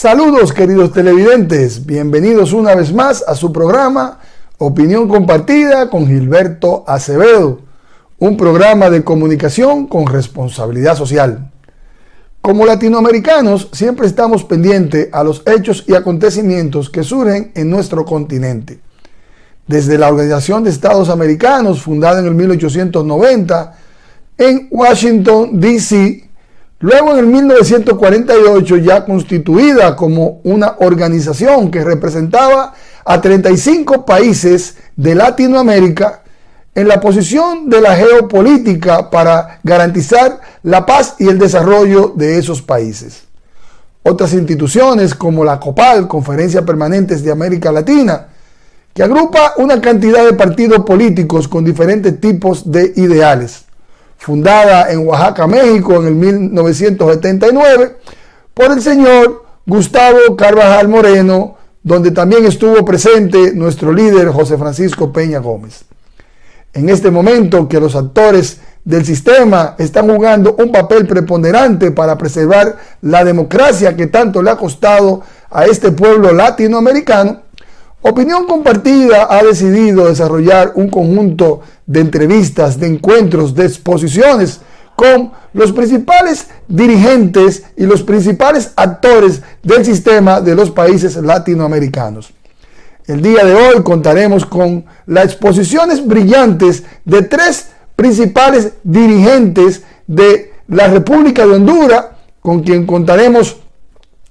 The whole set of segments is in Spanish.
Saludos queridos televidentes, bienvenidos una vez más a su programa Opinión Compartida con Gilberto Acevedo, un programa de comunicación con responsabilidad social. Como latinoamericanos siempre estamos pendientes a los hechos y acontecimientos que surgen en nuestro continente. Desde la Organización de Estados Americanos, fundada en el 1890 en Washington, D.C., luego en el 1948 ya constituida como una organización que representaba a 35 países de Latinoamérica en la posición de la geopolítica para garantizar la paz y el desarrollo de esos países. Otras instituciones como la COPAL, Conferencia Permanentes de América Latina, que agrupa una cantidad de partidos políticos con diferentes tipos de ideales, fundada en Oaxaca, México, en el 1979, por el señor Gustavo Carvajal Moreno, donde también estuvo presente nuestro líder José Francisco Peña Gómez. En este momento que los actores del sistema están jugando un papel preponderante para preservar la democracia que tanto le ha costado a este pueblo latinoamericano, Opinión Compartida ha decidido desarrollar un conjunto de entrevistas, de encuentros, de exposiciones con los principales dirigentes y los principales actores del sistema de los países latinoamericanos. El día de hoy contaremos con las exposiciones brillantes de tres principales dirigentes de la República de Honduras, con quien contaremos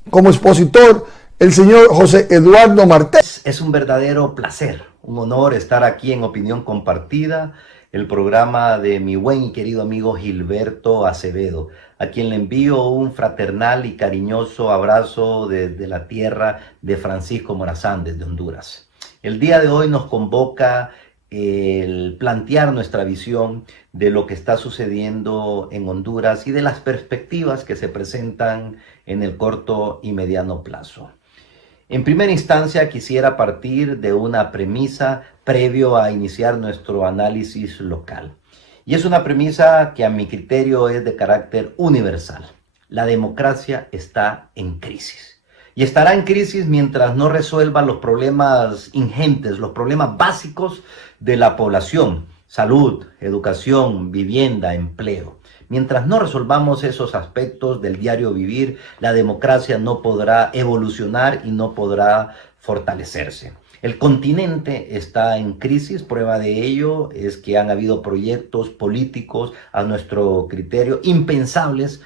como expositor el señor José Eduardo Martel. Es un verdadero placer, un honor estar aquí en Opinión Compartida, el programa de mi buen y querido amigo Gilberto Acevedo, a quien le envío un fraternal y cariñoso abrazo desde la tierra de Francisco Morazán, desde Honduras. El día de hoy nos convoca el plantear nuestra visión de lo que está sucediendo en Honduras y de las perspectivas que se presentan en el corto y mediano plazo. En primera instancia, quisiera partir de una premisa previo a iniciar nuestro análisis local. Y es una premisa que a mi criterio es de carácter universal. La democracia está en crisis. Y estará en crisis mientras no resuelva los problemas ingentes, los problemas básicos de la población: salud, educación, vivienda, empleo. Mientras no resolvamos esos aspectos del diario vivir, la democracia no podrá evolucionar y no podrá fortalecerse. El continente está en crisis, prueba de ello es que han habido proyectos políticos a nuestro criterio impensables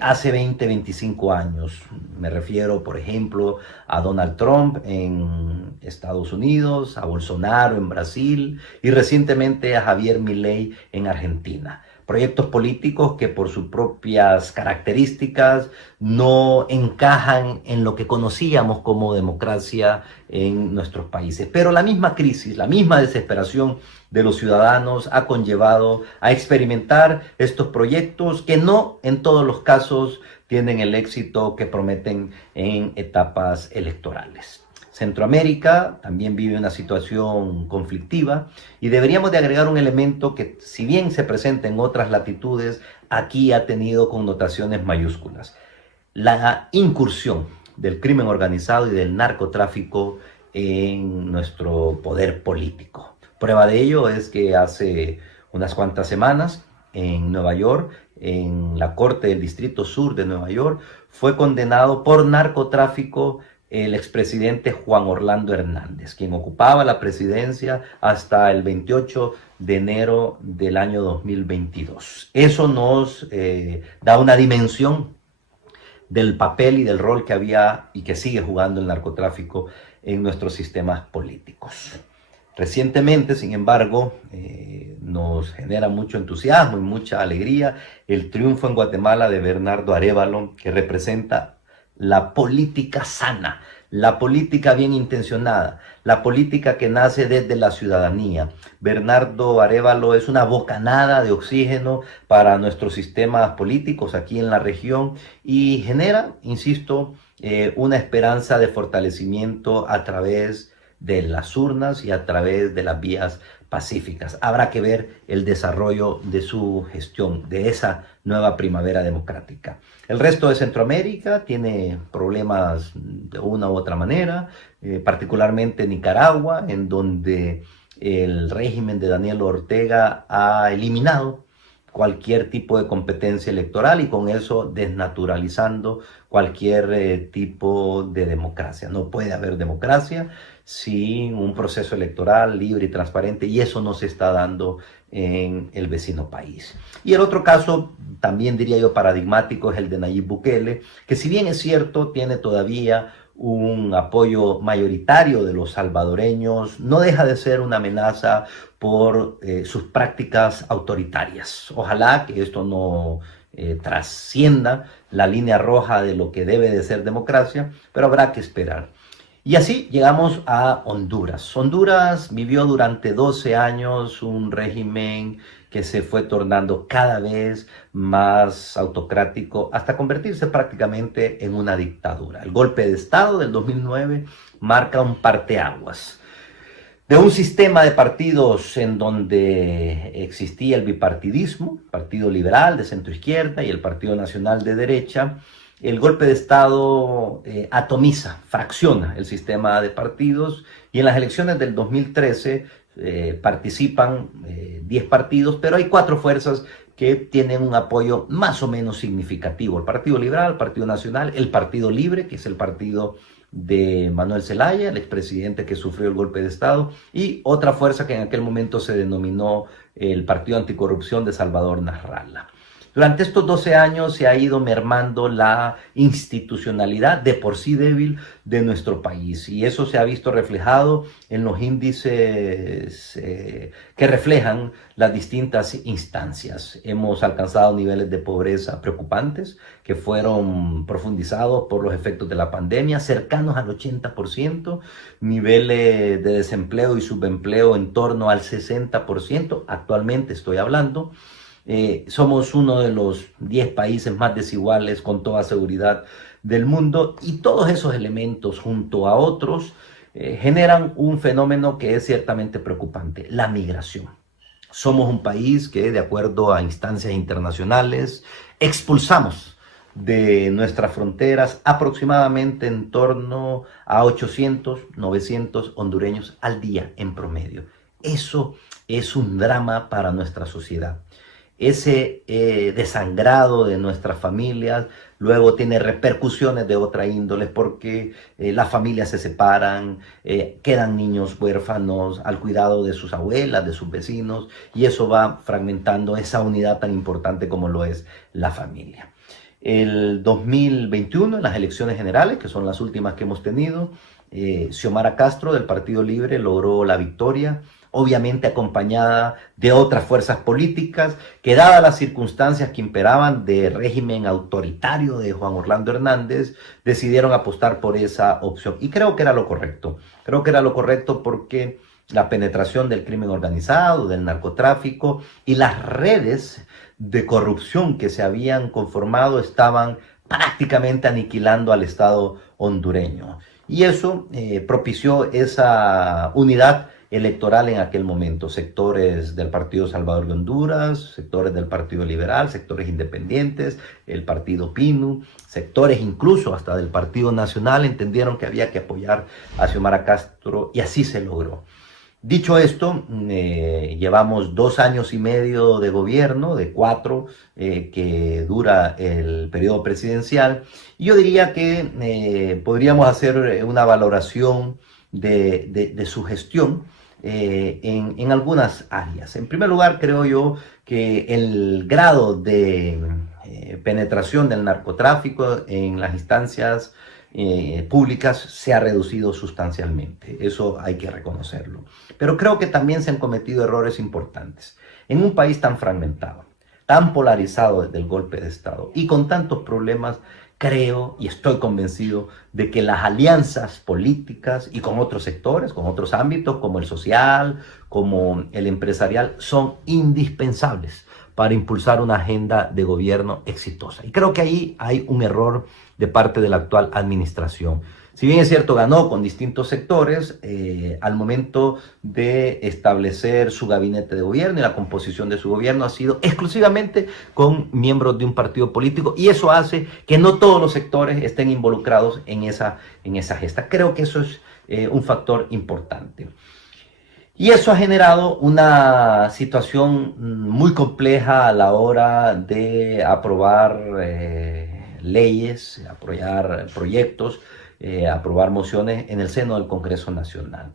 hace 20, 25 años. Me refiero, por ejemplo, a Donald Trump en Estados Unidos, a Bolsonaro en Brasil y recientemente a Javier Milei en Argentina. Proyectos políticos que por sus propias características no encajan en lo que conocíamos como democracia en nuestros países. Pero la misma crisis, la misma desesperación de los ciudadanos ha conllevado a experimentar estos proyectos que no en todos los casos tienen el éxito que prometen en etapas electorales. Centroamérica también vive una situación conflictiva y deberíamos de agregar un elemento que, si bien se presenta en otras latitudes, aquí ha tenido connotaciones mayúsculas: la incursión del crimen organizado y del narcotráfico en nuestro poder político. Prueba de ello es que hace unas cuantas semanas en Nueva York, en la Corte del Distrito Sur de Nueva York, fue condenado por narcotráfico el expresidente Juan Orlando Hernández, quien ocupaba la presidencia hasta el 28 de enero del año 2022. Eso nos da una dimensión del papel y del rol que había y que sigue jugando el narcotráfico en nuestros sistemas políticos. Recientemente, sin embargo, nos genera mucho entusiasmo y mucha alegría el triunfo en Guatemala de Bernardo Arévalo, que representa la política sana, la política bien intencionada, la política que nace desde la ciudadanía. Bernardo Arévalo es una bocanada de oxígeno para nuestros sistemas políticos aquí en la región y genera, insisto, una esperanza de fortalecimiento a través de las urnas y a través de las vías pacíficas. Habrá que ver el desarrollo de su gestión, de esa nueva primavera democrática. El resto de Centroamérica tiene problemas de una u otra manera, particularmente Nicaragua, en donde el régimen de Daniel Ortega ha eliminado cualquier tipo de competencia electoral y con eso desnaturalizando cualquier tipo de democracia. No puede haber democracia sin un proceso electoral libre y transparente, y eso no se está dando en el vecino país. Y el otro caso, también diría yo paradigmático, es el de Nayib Bukele, que si bien es cierto, tiene todavía un apoyo mayoritario de los salvadoreños, no deja de ser una amenaza por sus prácticas autoritarias. Ojalá que esto no trascienda la línea roja de lo que debe de ser democracia, pero habrá que esperar. Y así llegamos a Honduras. Honduras vivió durante 12 años un régimen que se fue tornando cada vez más autocrático hasta convertirse prácticamente en una dictadura. El golpe de Estado del 2009 marca un parteaguas de un sistema de partidos en donde existía el bipartidismo, Partido Liberal de centro izquierda y el Partido Nacional de derecha. El golpe de Estado atomiza, fracciona el sistema de partidos, y en las elecciones del 2013 participan 10 partidos, pero hay 4 fuerzas que tienen un apoyo más o menos significativo: el Partido Liberal, el Partido Nacional, el Partido Libre, que es el partido de Manuel Zelaya, el expresidente que sufrió el golpe de Estado, y otra fuerza que en aquel momento se denominó el Partido Anticorrupción de Salvador Nasralla. Durante estos 12 años se ha ido mermando la institucionalidad de por sí débil de nuestro país, y eso se ha visto reflejado en los índices que reflejan las distintas instancias. Hemos alcanzado niveles de pobreza preocupantes que fueron profundizados por los efectos de la pandemia, cercanos al 80%, niveles de desempleo y subempleo en torno al 60%, actualmente estoy hablando. Somos uno de los 10 países más desiguales con toda seguridad del mundo, y todos esos elementos junto a otros generan un fenómeno que es ciertamente preocupante: la migración. Somos un país que, de acuerdo a instancias internacionales, expulsamos de nuestras fronteras aproximadamente en torno a 800, 900 hondureños al día en promedio. Eso es un drama para nuestra sociedad. Ese desangrado de nuestras familias luego tiene repercusiones de otra índole, porque las familias se separan, quedan niños huérfanos al cuidado de sus abuelas, de sus vecinos, y eso va fragmentando esa unidad tan importante como lo es la familia. El 2021, en las elecciones generales, que son las últimas que hemos tenido, Xiomara Castro del Partido Libre logró la victoria, obviamente acompañada de otras fuerzas políticas que, dadas las circunstancias que imperaban de régimen autoritario de Juan Orlando Hernández, decidieron apostar por esa opción. Y creo que era lo correcto. Creo que era lo correcto porque la penetración del crimen organizado, del narcotráfico y las redes de corrupción que se habían conformado estaban prácticamente aniquilando al Estado hondureño. Y eso propició esa unidad electoral en aquel momento: sectores del Partido Salvador de Honduras, sectores del Partido Liberal, sectores independientes, el Partido PINU, sectores incluso hasta del Partido Nacional entendieron que había que apoyar a Xiomara Castro, y así se logró. Dicho esto, llevamos 2 años y medio de gobierno, de 4 que dura el periodo presidencial, y yo diría que podríamos hacer una valoración de su gestión en algunas áreas. En primer lugar, creo yo que el grado de penetración del narcotráfico en las instancias públicas se ha reducido sustancialmente. Eso hay que reconocerlo. Pero creo que también se han cometido errores importantes. En un país tan fragmentado, tan polarizado desde el golpe de Estado y con tantos problemas, creo y estoy convencido de que las alianzas políticas y con otros sectores, con otros ámbitos como el social, como el empresarial, son indispensables para impulsar una agenda de gobierno exitosa. Y creo que ahí hay un error de parte de la actual administración. Si bien es cierto, ganó con distintos sectores, al momento de establecer su gabinete de gobierno y la composición de su gobierno ha sido exclusivamente con miembros de un partido político, y eso hace que no todos los sectores estén involucrados en esa gesta. Creo que eso es un factor importante. Y eso ha generado una situación muy compleja a la hora de aprobar leyes, aprobar proyectos, aprobar mociones en el seno del Congreso Nacional.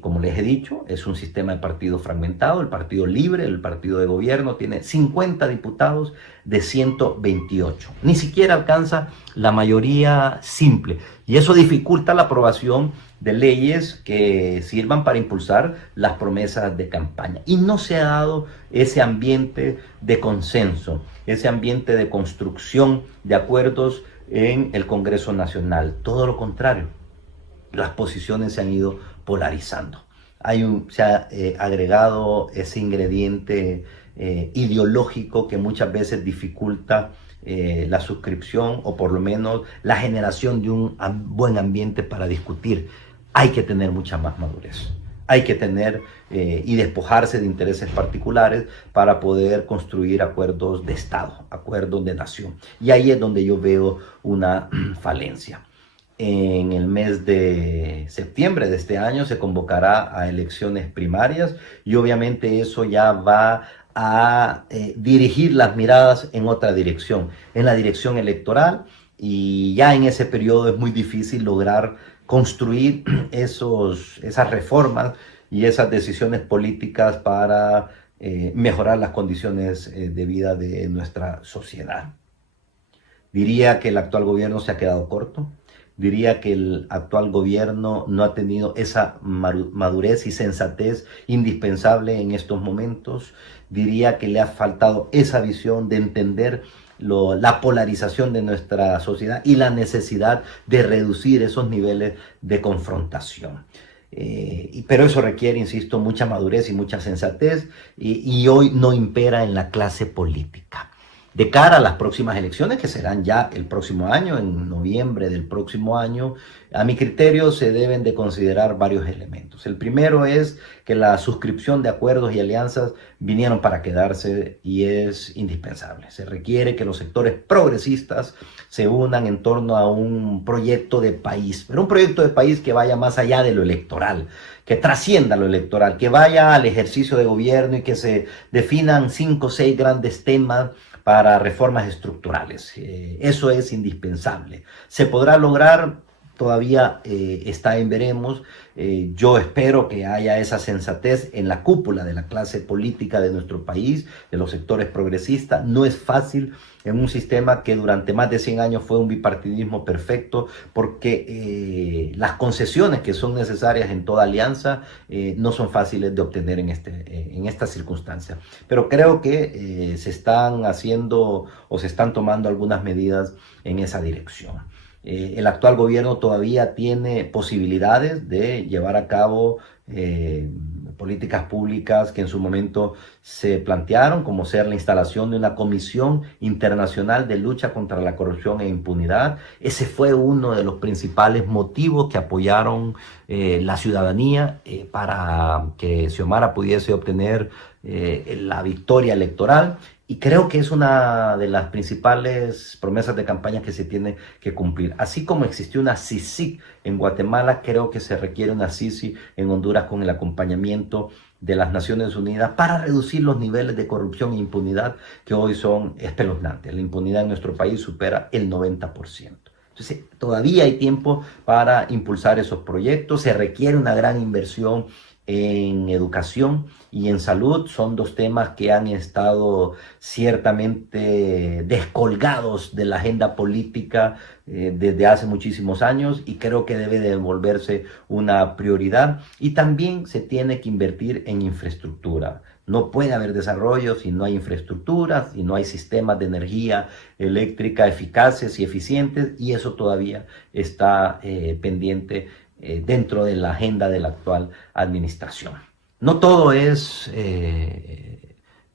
Como les he dicho, es un sistema de partido fragmentado. El Partido Libre, el partido de gobierno, tiene 50 diputados de 128. Ni siquiera alcanza la mayoría simple. Y eso dificulta la aprobación de leyes que sirvan para impulsar las promesas de campaña. Y no se ha dado ese ambiente de consenso, ese ambiente de construcción de acuerdos en el Congreso Nacional. Todo lo contrario, las posiciones se han ido polarizando. Se ha agregado ese ingrediente ideológico que muchas veces dificulta la suscripción o por lo menos la generación de un buen ambiente para discutir. Hay que tener mucha más madurez. Hay que tener y despojarse de intereses particulares para poder construir acuerdos de Estado, acuerdos de nación. Y ahí es donde yo veo una falencia. En el mes de septiembre de este año se convocará a elecciones primarias y obviamente eso ya va a dirigir las miradas en otra dirección, en la dirección electoral, y ya en ese periodo es muy difícil lograr construir esas reformas y esas decisiones políticas para mejorar las condiciones de vida de nuestra sociedad. Diría que el actual gobierno se ha quedado corto. Diría que el actual gobierno no ha tenido esa madurez y sensatez indispensable en estos momentos. Diría que le ha faltado esa visión de entender la polarización de nuestra sociedad y la necesidad de reducir esos niveles de confrontación. Pero eso requiere, insisto, mucha madurez y mucha sensatez, y hoy no impera en la clase política. De cara a las próximas elecciones, que serán ya el próximo año, en noviembre del próximo año, a mi criterio se deben de considerar varios elementos. El primero es que la suscripción de acuerdos y alianzas vinieron para quedarse y es indispensable. Se requiere que los sectores progresistas se unan en torno a un proyecto de país, pero un proyecto de país que vaya más allá de lo electoral, que trascienda lo electoral, que vaya al ejercicio de gobierno y que se definan 5 o 6 grandes temas para reformas estructurales. Eso es indispensable. ¿Se podrá lograr? Todavía está en veremos. Yo espero que haya esa sensatez en la cúpula de la clase política de nuestro país, de los sectores progresistas. No es fácil en un sistema que durante más de 100 años fue un bipartidismo perfecto, porque las concesiones que son necesarias en toda alianza no son fáciles de obtener en esta circunstancia. Pero creo que se están haciendo o se están tomando algunas medidas en esa dirección. El actual gobierno todavía tiene posibilidades de llevar a cabo políticas públicas que en su momento se plantearon, como ser la instalación de una comisión internacional de lucha contra la corrupción e impunidad. Ese fue uno de los principales motivos que apoyaron la ciudadanía para que Xiomara pudiese obtener la victoria electoral. Y creo que es una de las principales promesas de campaña que se tiene que cumplir. Así como existió una CICIG en Guatemala, creo que se requiere una CICI en Honduras con el acompañamiento de las Naciones Unidas para reducir los niveles de corrupción e impunidad que hoy son espeluznantes. La impunidad en nuestro país supera el 90%. Entonces, todavía hay tiempo para impulsar esos proyectos. Se requiere una gran inversión en educación y en salud. Son dos temas que han estado ciertamente descolgados de la agenda política desde hace muchísimos años, y creo que debe de volverse una prioridad. Y también se tiene que invertir en infraestructura. No puede haber desarrollo si no hay infraestructura, si no hay sistemas de energía eléctrica eficaces y eficientes, y eso todavía está pendiente dentro de la agenda de la actual administración. No todo es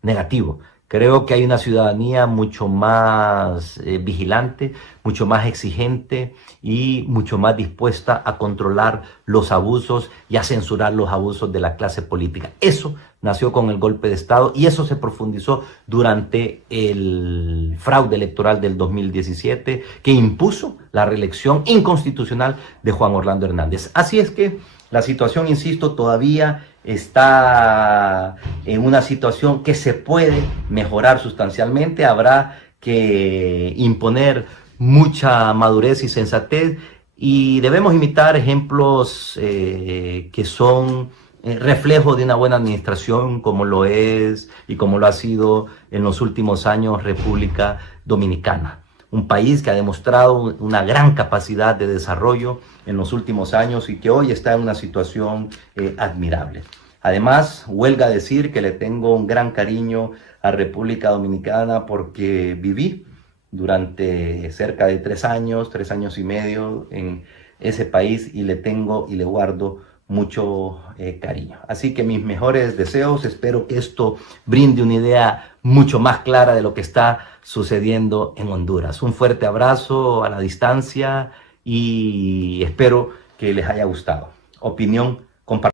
negativo. Creo que hay una ciudadanía mucho más vigilante, mucho más exigente y mucho más dispuesta a controlar los abusos y a censurar los abusos de la clase política. Eso nació con el golpe de Estado y eso se profundizó durante el fraude electoral del 2017 que impuso la reelección inconstitucional de Juan Orlando Hernández. Así es que la situación, insisto, todavía está en una situación que se puede mejorar sustancialmente. Habrá que imponer mucha madurez y sensatez y debemos imitar ejemplos que son reflejo de una buena administración, como lo es y como lo ha sido en los últimos años República Dominicana. Un país que ha demostrado una gran capacidad de desarrollo en los últimos años y que hoy está en una situación admirable. Además, huelga decir que le tengo un gran cariño a República Dominicana porque viví durante cerca de 3 años y medio en ese país y le tengo y le guardo mucho cariño. Así que mis mejores deseos, espero que esto brinde una idea mucho más clara de lo que está sucediendo en Honduras. Un fuerte abrazo a la distancia y espero que les haya gustado. Opinión compartida.